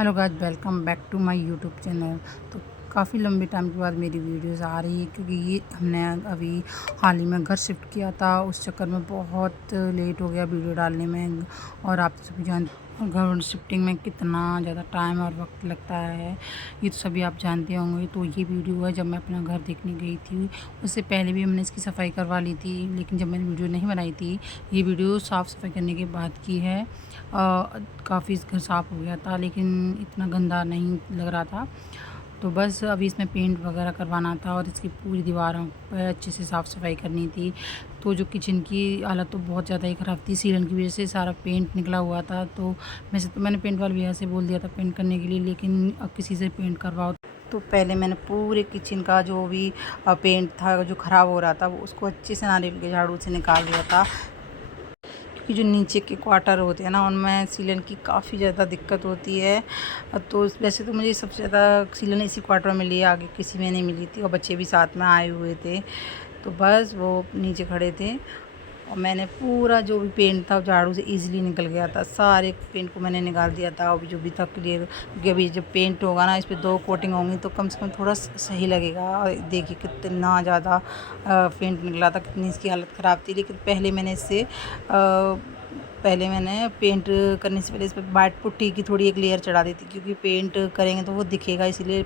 Hello guys, welcome back to my YouTube channel. तो काफ़ी लंबे टाइम के बाद मेरी वीडियोस आ रही है क्योंकि ये हमने अभी हाल ही में घर शिफ्ट किया था। उस चक्कर में बहुत लेट हो गया वीडियो डालने में। और आप तो सभी जानते घर शिफ्टिंग में कितना ज़्यादा टाइम और वक्त लगता है, ये तो सभी आप जानते होंगे। तो ये वीडियो है जब मैं अपना घर देखने गई थी। उससे पहले भी हमने इसकी सफाई करवा ली थी, लेकिन जब मैंने वीडियो नहीं बनाई थी, ये वीडियो साफ़ सफाई करने के बाद की है। काफ़ी घर साफ़ हो गया था, लेकिन इतना गंदा नहीं लग रहा था। तो बस अभी इसमें पेंट वगैरह करवाना था और इसकी पूरी दीवारों पर अच्छे से साफ़ सफाई करनी थी। तो जो किचन की हालत तो बहुत ज़्यादा ही ख़राब थी, सीलन की वजह से सारा पेंट निकला हुआ था। तो मैंने पेंट वाले भैया से बोल दिया था पेंट करने के लिए, लेकिन अब किसी से पेंट करवाओ। तो पहले मैंने पूरे किचन का जो भी पेंट था जो ख़राब हो रहा था, वो उसको अच्छे से नारियल के झाड़ू से निकाल दिया था। कि जो नीचे के क्वार्टर होते हैं ना, उनमें सीलन की काफ़ी ज़्यादा दिक्कत होती है। तो वैसे तो मुझे सबसे ज़्यादा सीलन इसी क्वार्टर में मिली है, आगे किसी में नहीं मिली थी। और बच्चे भी साथ में आए हुए थे, तो बस वो नीचे खड़े थे और मैंने पूरा जो भी पेंट था झाड़ू से इजीली निकल गया था। सारे पेंट को मैंने निकाल दिया था। अभी जो भी था क्लियर, क्योंकि अभी जब पेंट होगा ना, इस पर 2 कोटिंग होंगी तो कम से कम थोड़ा सही लगेगा। और देखिए कितना ज़्यादा पेंट निकला था, कितनी इसकी हालत ख़राब थी। लेकिन पहले मैंने पेंट करने से पहले इस पर वाइट पुट्टी की थोड़ी एक लेयर चढ़ा दी थी, क्योंकि पेंट करेंगे तो वो दिखेगा, इसीलिए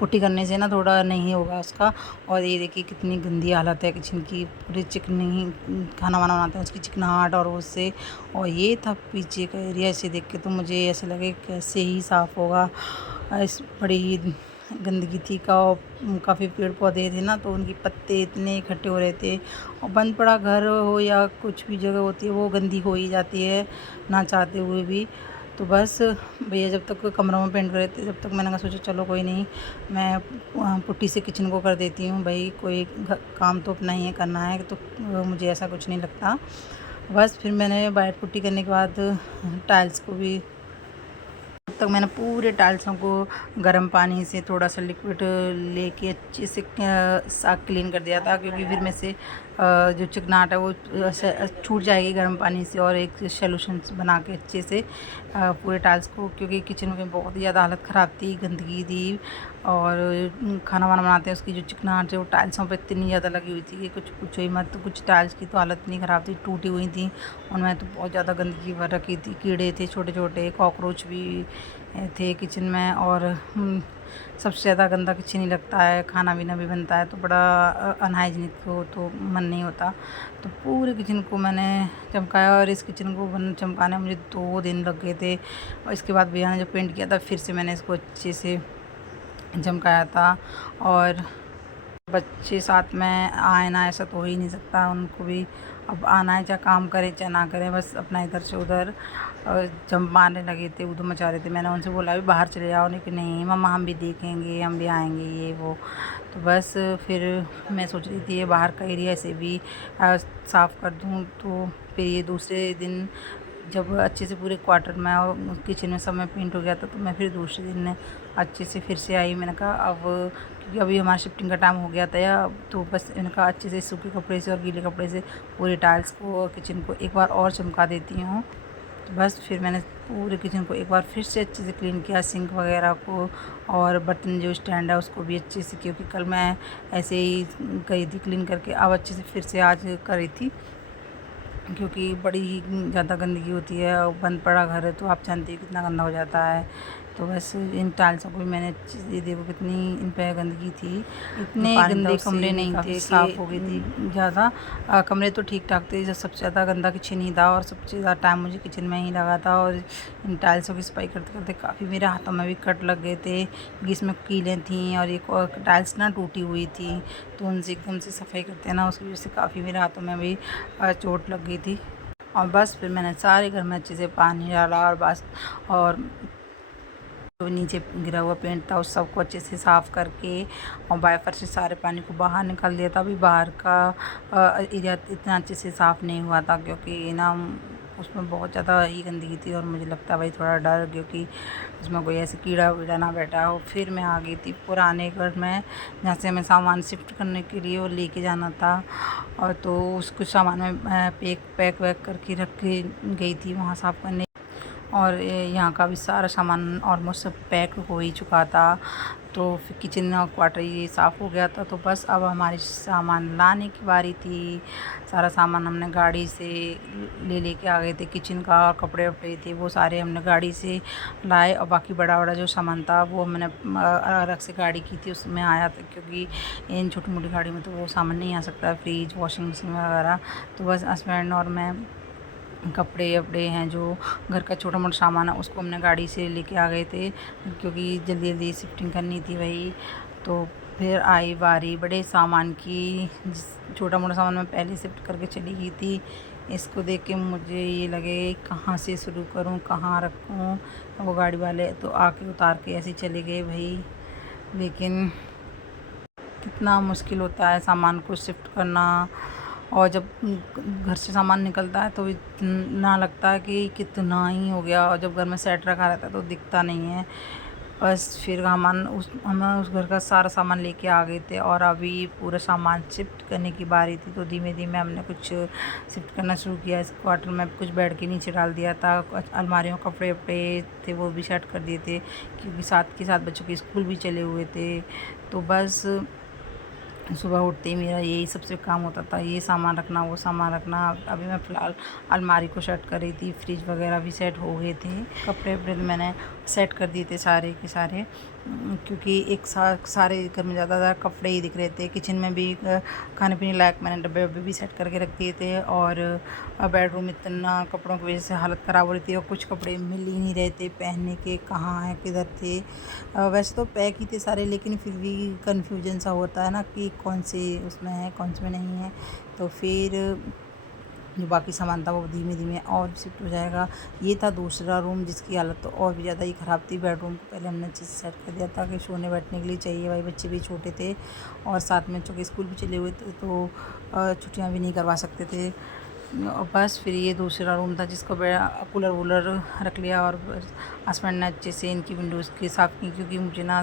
पुट्टी करने से ना थोड़ा नहीं होगा उसका। और ये देखिए कितनी गंदी हालत है किचन की, पूरी चिकनी, खाना वाना बनाते हैं उसकी चिकनाहट और उससे। और ये था पीछे का एरिया, इसे देख के तो मुझे ऐसा लगे कैसे ही साफ़ होगा। इस बड़ी ही गंदगी थी का। काफ़ी पेड़ पौधे थे ना, तो उनके पत्ते इतने इकट्ठे हो रहे थे। और बंद पड़ा घर हो या कुछ भी जगह होती है, वो गंदी हो ही जाती है ना चाहते हुए भी। तो बस भैया जब तक कमरों में पेंट कर रहे थे, जब तक मैंने कहा सोचा चलो कोई नहीं, मैं पुट्टी से किचन को कर देती हूँ। भाई कोई काम तो अपना ही है, करना है तो मुझे ऐसा कुछ नहीं लगता। बस फिर मैंने वाइट पुट्टी करने के बाद टाइल्स को भी, तब तक मैंने पूरे टाइल्सों को गर्म पानी से थोड़ा सा लिक्विड लेके अच्छे से साफ क्लीन कर दिया था, क्योंकि फिर में से जो चिकनाहट है वो छूट जाएगी गर्म पानी से। और एक सॉल्यूशन बना के अच्छे से पूरे टाइल्स को, क्योंकि किचन में बहुत ही ज़्यादा हालत ख़राब थी, गंदगी थी। और खाना वाना बनाते हैं उसकी जो चिकनाहट है वो टाइल्सों पे इतनी ज़्यादा लगी हुई थी कि कुछ पूछो ही मत। तो कुछ टाइल्स की तो हालत इतनी ख़राब थी, टूटी हुई थी, उनमें तो बहुत ज़्यादा गंदगी भर रखी थी। कीड़े थे, छोटे छोटे कॉकरोच भी थे किचन में। और सबसे ज़्यादा गंदा किचन ही लगता है, खाना पीना भी बनता है तो बड़ा अनहाइजीनिक हो तो मन नहीं होता। तो पूरे किचन को मैंने चमकाया, और इस किचन को चमकाने में मुझे 2 दिन लग गए थे। और इसके बाद भैया ने जब पेंट किया था, फिर से मैंने इसको अच्छे से चमकाया था। और बच्चे साथ में आए ना, ऐसा तो हो ही नहीं सकता, उनको भी अब आना है, चाहे काम करें चाहे ना करें, बस अपना इधर से उधर जंप मारने लगे थे, ऊधम मचा रहे थे। मैंने उनसे बोला अभी बाहर चले जाओ, लेकिन नहीं मम्मा हम भी देखेंगे, हम भी आएंगे, ये वो। तो बस फिर मैं सोच रही थी ये बाहर का एरिया ऐसे भी साफ़ कर दूँ। तो फिर ये दूसरे दिन जब अच्छे से पूरे क्वार्टर में और किचन में सब में पेंट हो गया था, तो मैं फिर दूसरे दिन अच्छे से फिर से आई। मैंने कहा अब, क्योंकि अभी हमारा शिफ्टिंग का टाइम हो गया था, या तो बस मैंने कहा अच्छे से सूखे कपड़े से और गीले कपड़े से पूरे टाइल्स को और किचन को एक बार और चमका देती हूँ। तो बस फिर मैंने पूरे किचन को एक बार फिर से अच्छे से क्लीन किया, सिंक वगैरह को, और बर्तन जो स्टैंड है उसको भी अच्छे से, क्योंकि कल मैं ऐसे ही गई थी क्लीन करके, अब अच्छे से फिर से आज कर रही थी, क्योंकि बड़ी ही ज़्यादा गंदगी होती है। और बंद पड़ा घर है तो आप जानते हैं कितना गंदा हो जाता है। तो बस इन टाइल्सों को भी मैंने ये देखो कितनी इन पे गंदगी थी, इतने गंदे कमरे नहीं थे, साफ़ हो गई थी ज़्यादा। कमरे तो ठीक ठाक थे, जब सबसे ज़्यादा गंदा किचन ही था, और सबसे ज़्यादा टाइम मुझे किचन में ही लगा था। और इन टाइल्सों की सफाई करते करते काफ़ी मेरे हाथों में भी कट लग गए थे, क्योंकि इसमें कीलें थीं और एक और टाइल्स ना टूटी हुई थी, तो उनसे एकदम से सफाई करते हैं ना, उसकी वजह से काफ़ी मेरे हाथों में भी चोट लग गई थी। और बस फिर मैंने सारे घर में अच्छे से पानी डाला, और बस, और जो नीचे गिरा हुआ पेंट था उस सबको अच्छे से साफ़ करके और वाइपर से सारे पानी को बाहर निकाल दिया था। अभी बाहर का एरिया इतना अच्छे से साफ़ नहीं हुआ था, क्योंकि ना उसमें बहुत ज़्यादा ही गंदगी थी, और मुझे लगता है भाई थोड़ा डर, क्योंकि उसमें कोई ऐसे कीड़ा वीड़ा ना बैठा हो। फिर मैं आ गई थी पुराने घर में, जहाँ से हमें सामान शिफ्ट करने के लिए वो लेके जाना था। और तो उस कुछ सामान में पैक वैक करके रख के गई थी वहाँ साफ़ करने। और यहाँ का भी सारा सामान ऑलमोस्ट सब पैक हो ही चुका था। तो फिर किचन और क्वार्टर ये साफ़ हो गया था। तो बस अब हमारी सामान लाने की बारी थी। सारा सामान हमने गाड़ी से लेके आ गए थे। किचन का कपड़े वपड़े थे वो सारे हमने गाड़ी से लाए, और बाकी बड़ा बड़ा जो सामान था वो हमने अलग से गाड़ी की थी उसमें आया था, क्योंकि इन छोटी मोटी गाड़ी में तो वो सामान नहीं आ सकता, फ्रिज वॉशिंग मशीन वगैरह। तो बस हस्बैंड और मैं कपड़े वपड़े हैं जो घर का छोटा मोटा सामान है उसको हमने गाड़ी से लेके आ गए थे, क्योंकि जल्दी जल्दी शिफ्टिंग करनी थी वही। तो फिर आई बारी बड़े सामान की। छोटा मोटा सामान मैं पहले शिफ्ट करके चली गई थी। इसको देख के मुझे ये लगे कहाँ से शुरू करूँ, कहाँ रखूँ। वो गाड़ी वाले तो आके उतार के ऐसे चले गए भाई। लेकिन कितना मुश्किल होता है सामान को शिफ्ट करना, और जब घर से सामान निकलता है तो इतना लगता है कि कितना ही हो गया, और जब घर में सेट रखा रहता है तो दिखता नहीं है। बस फिर हमें उस घर का सारा सामान लेके आ गए थे, और अभी पूरा सामान शिफ्ट करने की बारी थी। तो धीमे धीमे हमने कुछ शिफ्ट करना शुरू किया। इस क्वार्टर में कुछ बेड के नीचे डाल दिया था, कुछ अलमारियों कपड़े वपड़े थे वो भी सेट कर दिए थे, क्योंकि साथ के साथ बच्चों के स्कूल भी चले हुए थे। तो बस सुबह उठते ही मेरा यही सबसे काम होता था, ये सामान रखना वो सामान रखना। अभी मैं फ़िलहाल अलमारी को सेट कर रही थी, फ्रिज वगैरह भी सेट हो गए थे, कपड़े वपड़े मैंने सेट कर दिए थे सारे के सारे, क्योंकि एक साथ सारे घर में ज़्यादा कपड़े ही दिख रहे थे। किचन में भी खाने पीने लायक मैंने डब्बे वब्बे भी सेट करके रख दिए थे, और बेडरूम इतना कपड़ों की वजह से हालत ख़राब हो रही थी, और कुछ कपड़े मिल ही नहीं रहे थे पहनने के, कहाँ हैं किधर थे। वैसे तो पैक ही थे सारे, लेकिन फिर भी कन्फ्यूजन सा होता है ना कि कौन से उसमें है कौन से में नहीं है। तो फिर जो बाकी सामान था वो धीमे धीमे और शिफ्ट हो जाएगा। ये था दूसरा रूम जिसकी हालत तो और भी ज़्यादा ही ख़राब थी। बेडरूम को पहले हमने अच्छे से सेट कर दिया था कि सोने बैठने के लिए चाहिए, भाई बच्चे भी छोटे थे और साथ में बच्चों के स्कूल भी चले हुए थे, तो छुट्टियाँ भी नहीं करवा सकते थे। और बस फिर ये दूसरा रूम था जिसको कूलर वूलर रख लिया, और हस्बैंड ने अच्छे से इनकी विंडोज़ की साफ़ की, क्योंकि मुझे ना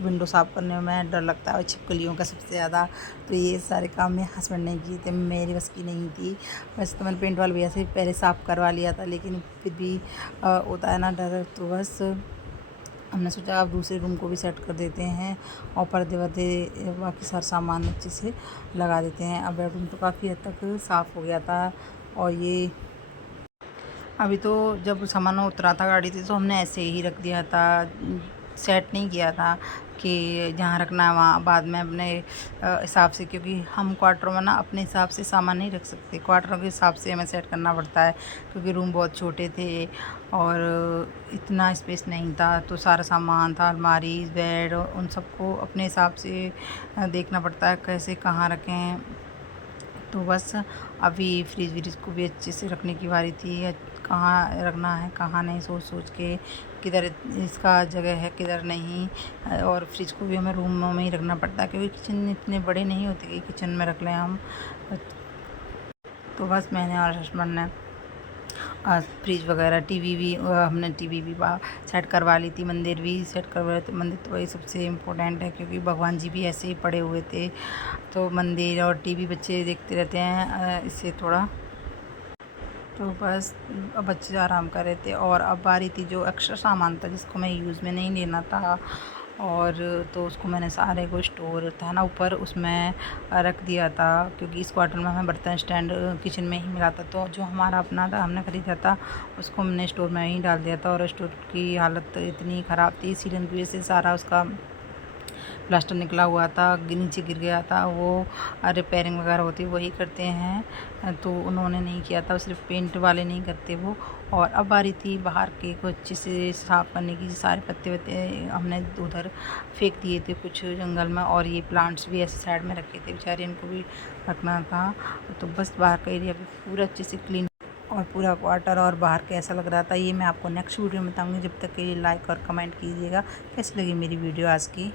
विंडो साफ़ करने में डर लगता है छिपकलियों का सबसे ज़्यादा। तो ये सारे काम में हस्बैंड ने किए थे, मेरी बस की नहीं थी। वैसे तो मैंने पेंट वाले भैया से पहले साफ़ करवा लिया था, लेकिन फिर भी होता है ना डर। तो बस हमने सोचा अब दूसरे रूम को भी सेट कर देते हैं, और पर्दे वर्दे बाकी सारा सामान अच्छे से लगा देते हैं। अब बेडरूम तो काफ़ी हद तक साफ़ हो गया था। और ये अभी तो जब सामान उतरा था गाड़ी से तो हमने ऐसे ही रख दिया था, सेट नहीं किया था कि जहाँ रखना है वहाँ बाद में अपने हिसाब से, क्योंकि हम क्वार्टरों में ना अपने हिसाब से सामान नहीं रख सकते, क्वार्टरों के हिसाब से हमें सेट करना पड़ता है, क्योंकि रूम बहुत छोटे थे और इतना स्पेस नहीं था। तो सारा सामान था, अलमारी बेड, उन सबको अपने हिसाब से देखना पड़ता है कैसे कहाँ रखें। तो बस अभी फ्रिज व्रिज को भी अच्छे से रखने की बारी थी, कहाँ रखना है कहाँ नहीं, सोच सोच के किधर इसका जगह है किधर नहीं। और फ्रिज को भी हमें रूम में ही रखना पड़ता है, क्योंकि किचन इतने बड़े नहीं होते कि किचन में रख लें हम। तो बस मैंने और हस्बैंड ने फ्रिज वगैरह टीवी भी हमने टीवी भी सेट करवा ली थी, मंदिर भी सेट करवा थे। मंदिर तो वही सबसे इम्पोर्टेंट है, क्योंकि भगवान जी भी ऐसे ही पड़े हुए थे, तो मंदिर और टीवी बच्चे देखते रहते हैं, इससे थोड़ा। तो बस अब बच्चे आराम कर रहे थे, और अब बारी थी जो एक्स्ट्रा सामान था जिसको मैं यूज़ में नहीं लेना था, और तो उसको मैंने सारे को स्टोर था ना ऊपर उसमें रख दिया था, क्योंकि इस क्वार्टर में हमें बर्तन स्टैंड किचन में ही मिला था। तो जो हमारा अपना था हमने ख़रीदा था उसको हमने स्टोर में ही डाल दिया था, और स्टोर की हालत इतनी ख़राब थी सीलन की वजह से, सारा उसका प्लास्टर निकला हुआ था, नीचे गिर गया था। वो रिपेयरिंग वगैरह होती है वही करते हैं, तो उन्होंने नहीं किया था, सिर्फ पेंट वाले नहीं करते वो। और अब बारी थी बाहर के को अच्छे से साफ़ करने की। सारे पत्ते वत्ते हमने उधर फेंक दिए थे कुछ जंगल में, और ये प्लांट्स भी ऐसे साइड में रखे थे बेचारे, इनको भी रखना था। तो बस बाहर का एरिया भी पूरा अच्छे से क्लीन, और पूरा क्वार्टर और बाहर कैसा लग रहा था ये मैं आपको नेक्स्ट वीडियो में बताऊंगी। जब तक के लिए लाइक और कमेंट कीजिएगा। कैसी लगी मेरी वीडियो आज की।